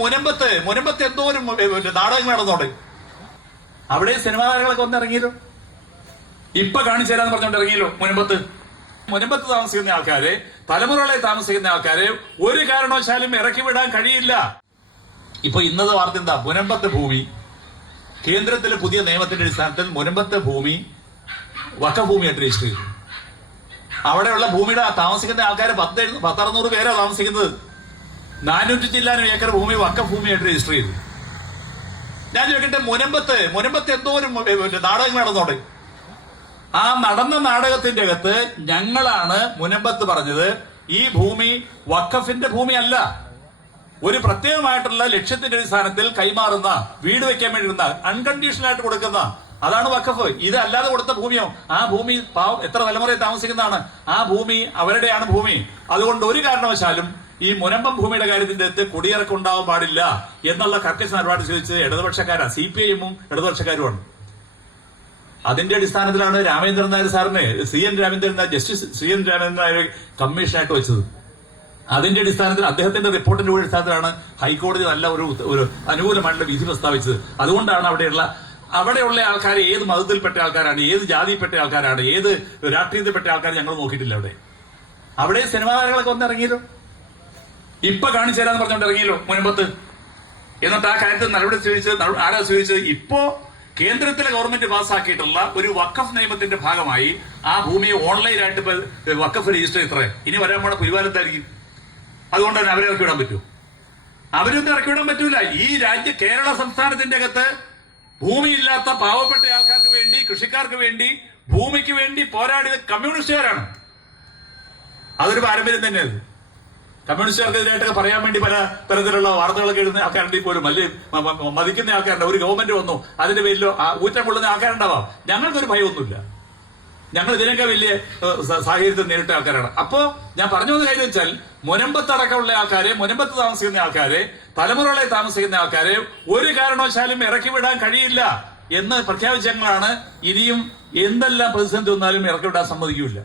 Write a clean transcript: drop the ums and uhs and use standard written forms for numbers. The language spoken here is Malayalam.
മുനമ്പത്ത് എന്തോ ഒരു നാടകം നടന്നോടെ. അവിടെ സിനിമാ താരങ്ങളൊക്കെ വന്ന് ഇറങ്ങിയല്ലോ. ഇപ്പൊ കാണിച്ചു തരാന്ന് പറഞ്ഞോണ്ട് ഇറങ്ങിയല്ലോ. മുനമ്പത്ത് താമസിക്കുന്ന ആൾക്കാരെ, തലമുറകളെ താമസിക്കുന്ന ആൾക്കാരെ ഒരു കാരണവശാലും ഇറക്കി വിടാൻ കഴിയില്ല. ഇപ്പൊ ഇന്നത്തെ വാർത്ത എന്താ? മുനമ്പത്തെ ഭൂമി കേന്ദ്രത്തിലെ പുതിയ നിയമത്തിന്റെ അടിസ്ഥാനത്തിൽ മുനമ്പത്തെ ഭൂമി വഖഫ് ഭൂമിയായിട്ട് രജിസ്റ്റർ ചെയ്തു. അവിടെയുള്ള ഭൂമിയുടെ താമസിക്കുന്ന ആൾക്കാർ 100-600 പേരാ താമസിക്കുന്നത്. 400 ചില്ലാനും ഏക്കർ ഭൂമി വഖഫ് ഭൂമിയായിട്ട് രജിസ്റ്റർ ചെയ്തു. ഞാൻ ചോദിക്കട്ടെ, മുനമ്പത്ത് എന്തോ ഒരു നാടകം നടന്നോടെ. ആ നടന്ന നാടകത്തിന്റെ അകത്ത് ഞങ്ങളാണ് മുനമ്പത്ത് പറഞ്ഞത് ഈ ഭൂമി വഖഫിന്റെ ഭൂമിയല്ല, ഒരു പ്രത്യേകമായിട്ടുള്ള ലക്ഷ്യത്തിന്റെ അടിസ്ഥാനത്തിൽ കൈമാറുന്ന, വീട് വെക്കാൻ വേണ്ടി അൺകണ്ടീഷണൽ ആയിട്ട് കൊടുക്കുന്ന, അതാണ് വഖഫ്. ഇത് അല്ലാതെ കൊടുത്ത ഭൂമിയോ? ആ ഭൂമി എത്ര തലമുറയെ താമസിക്കുന്നതാണ്. ആ ഭൂമി അവരുടെയാണ് ഭൂമി. അതുകൊണ്ട് ഒരു കാരണവശാലും ഈ മുനമ്പം ഭൂമിയുടെ കാര്യത്തിന്റെ അടുത്ത് കുടിയിറക്കം ഉണ്ടാവാൻ പാടില്ല എന്നുള്ള കർക്കശ നിലപാട് സ്വീകരിച്ചത് ഇടതുപക്ഷക്കാരാ, CPIM-ഉം ഇടതുപക്ഷക്കാരുമാണ്. അതിന്റെ അടിസ്ഥാനത്തിലാണ് രാമേന്ദ്രൻ നായർ സാറിനെ ജസ്റ്റിസ് CN രാമേന്ദ്രൻ നായർ കമ്മീഷനായിട്ട് വെച്ചത്. അതിന്റെ അടിസ്ഥാനത്തിൽ അദ്ദേഹത്തിന്റെ റിപ്പോർട്ടിന്റെ അടിസ്ഥാനത്തിലാണ് ഹൈക്കോടതി നല്ല ഒരു അനുകൂലമായിട്ടുള്ള വിധി പ്രസ്താവിച്ചത്. അതുകൊണ്ടാണ് അവിടെയുള്ള ആൾക്കാർ ഏത് മതത്തിൽപ്പെട്ട ആൾക്കാരാണ്, ഏത് ജാതിയിൽപ്പെട്ട ആൾക്കാരാണ്, ഏത് രാഷ്ട്രീയത്തിൽപ്പെട്ട ആൾക്കാർ ഞങ്ങൾ നോക്കിയിട്ടില്ല. അവിടെ സിനിമാ താരങ്ങളൊക്കെ വന്ന് ഇറങ്ങിയല്ലോ. ഇപ്പൊ കാണിച്ചു തരാന്ന് പറഞ്ഞോണ്ട് ഇറങ്ങിയല്ലോ മുനമ്പത്ത്. എന്നിട്ട് ആ കാര്യത്തിൽ നടപടി സ്വീകരിച്ചത് ഇപ്പോ കേന്ദ്രത്തിലെ ഗവൺമെന്റ് പാസ്സാക്കിയിട്ടുള്ള ഒരു വഖഫ് നിയമത്തിന്റെ ഭാഗമായി ആ ഭൂമിയെ ഓൺലൈനായിട്ട് വഖഫ് രജിസ്റ്റർ ചെയ്തേ. ഇനി വരാൻ പോണ പുലിവാലത്തായിരിക്കും. അതുകൊണ്ട് തന്നെ അവരെ ഇറക്കി വിടാൻ പറ്റുമോ? അവരൊന്നും ഇറക്കി വിടാൻ പറ്റൂല. ഈ കേരള സംസ്ഥാനത്തിന്റെ അകത്ത് ഭൂമിയില്ലാത്ത പാവപ്പെട്ട ആൾക്കാർക്ക് വേണ്ടി, കൃഷിക്കാർക്ക് വേണ്ടി, ഭൂമിക്ക് വേണ്ടി പോരാടിയത് കമ്മ്യൂണിസ്റ്റുകാരാണ്. അതൊരു പാരമ്പര്യം തന്നെയാണ്. കമ്മ്യൂണിസ്റ്റുകാർക്കെതിരായിട്ടൊക്കെ പറയാൻ വേണ്ടി പല തരത്തിലുള്ള വാർത്തകളൊക്കെ എഴുതുന്ന ആൾക്കാരുണ്ടെങ്കിൽ പോലും, അല്ലെങ്കിൽ മതിക്കുന്ന ആൾക്കാരുണ്ട്. ഒരു ഗവൺമെന്റ് വന്നു, അതിന്റെ പേരിലോ ഊറ്റം കൊള്ളുന്ന ആൾക്കാരുണ്ടാവാം. ഞങ്ങൾക്കൊരു ഭയമൊന്നുമില്ല. ഞങ്ങൾ ഇതിനൊക്കെ വലിയ സാഹചര്യത്തിൽ നേരിട്ട ആൾക്കാരാണ്. അപ്പോ ഞാൻ പറഞ്ഞു വന്ന കാര്യം വെച്ചാൽ, മുനമ്പത്തടക്കമുള്ള ആൾക്കാരെ, മുനമ്പത്ത് താമസിക്കുന്ന ആൾക്കാരെ, തലമുറകളെ താമസിക്കുന്ന ആൾക്കാരെ ഒരു കാരണവശാലും ഇറക്കി വിടാൻ കഴിയില്ല എന്ന് പ്രഖ്യാപിച്ച ഞങ്ങളാണ്. ഇനിയും എന്തെല്ലാം പ്രതിസന്ധി വന്നാലും ഇറക്കി വിടാൻ സമ്മതിക്കില്ല.